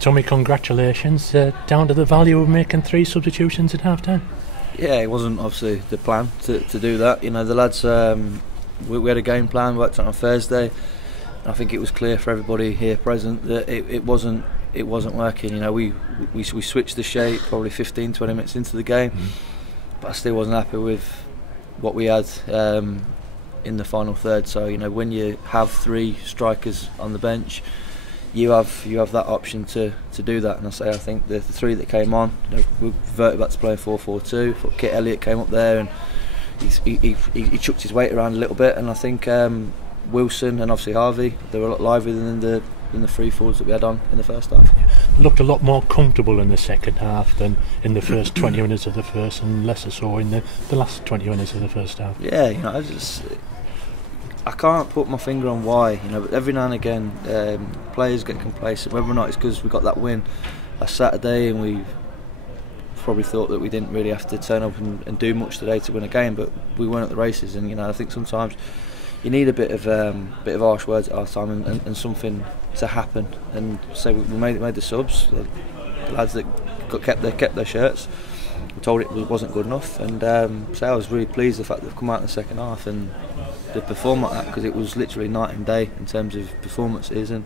Tommy, congratulations. Down to the value of making 3 substitutions at half-time. Yeah, it wasn't obviously the plan to do that. You know, the lads, we had a game plan, worked on Thursday. I think it was clear for everybody here present that it wasn't working. You know, we switched the shape probably 15-20 minutes into the game, but I still wasn't happy with what we had in the final third. So, you know, when you have 3 strikers on the bench, you have that option to do that. And I think the 3 that came on, you know, we reverted back to playing 4-4-2. Thought Kit Elliott came up there and he chucked his weight around a little bit, and I think Wilson and obviously Harvey, they were a lot livelier than the 3 forwards that we had on in the first half. Looked a lot more comfortable in the second half than in the first 20 minutes of the first, and less so in the last 20 minutes of the first half. Yeah, you know, I can't put my finger on why. You know, but every now and again players get complacent, whether or not it's because we got that win last Saturday and we probably thought that we didn't really have to turn up and do much today to win a game, but we weren't at the races. And you know, I think sometimes you need a bit of harsh words at our time and something to happen. And so we made the subs. The lads that kept their shirts. We told it wasn't good enough, and so I was really pleased the fact that they've come out in the second half and they performed like that, because it was literally night and day in terms of performances. And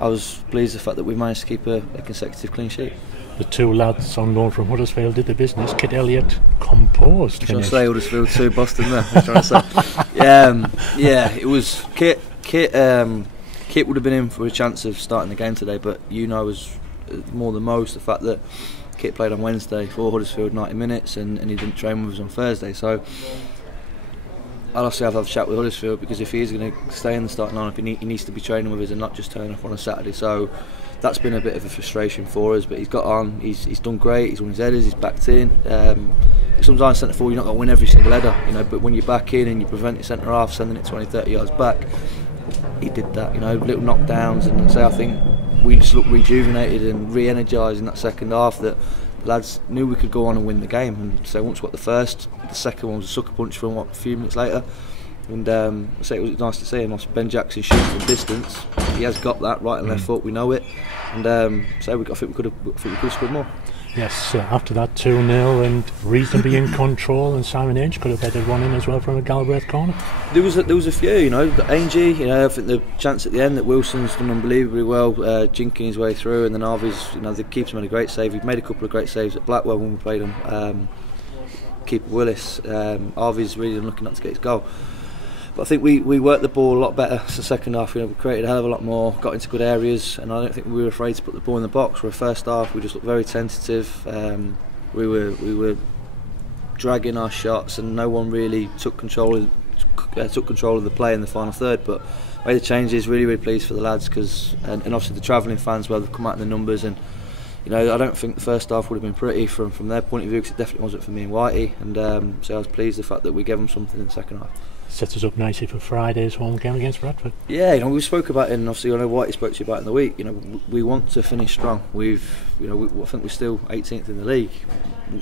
I was pleased the fact that we managed to keep a consecutive clean sheet. The 2 lads on loan from Huddersfield did the business. Kit Elliott composed. I'm trying to say Huddersfield 2, Boston there. I'm trying to say. Yeah, it was Kit. Kit would have been in for a chance of starting the game today, but you know, was more than most the fact that Kit played on Wednesday for Huddersfield 90 minutes and he didn't train with us on Thursday. So I'll obviously have a chat with Huddersfield, because if he is going to stay in the starting lineup, he needs to be training with us and not just turn up on a Saturday. So that's been a bit of a frustration for us, but he's got on, he's done great, he's won his headers, he's backed in. Sometimes centre forward, you're not going to win every single header, you know, but when you're back in and you prevent your centre half sending it 20-30 yards back, he did that, you know, little knockdowns. And so I think we just looked rejuvenated and re-energised in that second half, that the lads knew we could go on and win the game. And so once we got the first, the second one was a sucker punch from a few minutes later. And I say it was nice to see him. Ben Jackson shooting from distance. He has got that right and left foot. We know it. And so I think we could have scored more. Yes, after that 2-0 and reasonably in control, and Simon H could have headed one in as well from a Galbraith corner. There was a few, you know. Angie, you know, I think the chance at the end that Wilson's done unbelievably well, jinking his way through, and then Harvey's, you know, the keeper's made a great save. He'd made a couple of great saves at Blackwell when we played him. Keeper Willis, Harvey's really unlucky not to get his goal. But I think we worked the ball a lot better the second half. You know, we created a hell of a lot more, got into good areas, and I don't think we were afraid to put the ball in the box. For the first half, we just looked very tentative. We were dragging our shots, and no one really took control of the play in the final third. But made the changes. Really pleased for the lads, and obviously the travelling fans, well, they've come out in the numbers. And you know, I don't think the first half would have been pretty from their point of view, because it definitely wasn't for me and Whitey. And so I was pleased the fact that we gave them something in the second half. Sets us up nicely for Friday's home game against Bradford. Yeah, you know, we spoke about it, and obviously I know Whitey spoke to you about it in the week. You know, we want to finish strong. I think we're still 18th in the league.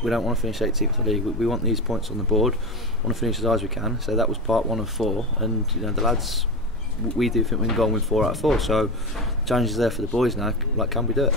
We don't want to finish 18th in the league. We want these points on the board. We want to finish as high as we can. So that was part 1 of 4, and you know, the lads, we do think we can go and win 4 out of 4. So the challenge is there for the boys now. Like, can we do it?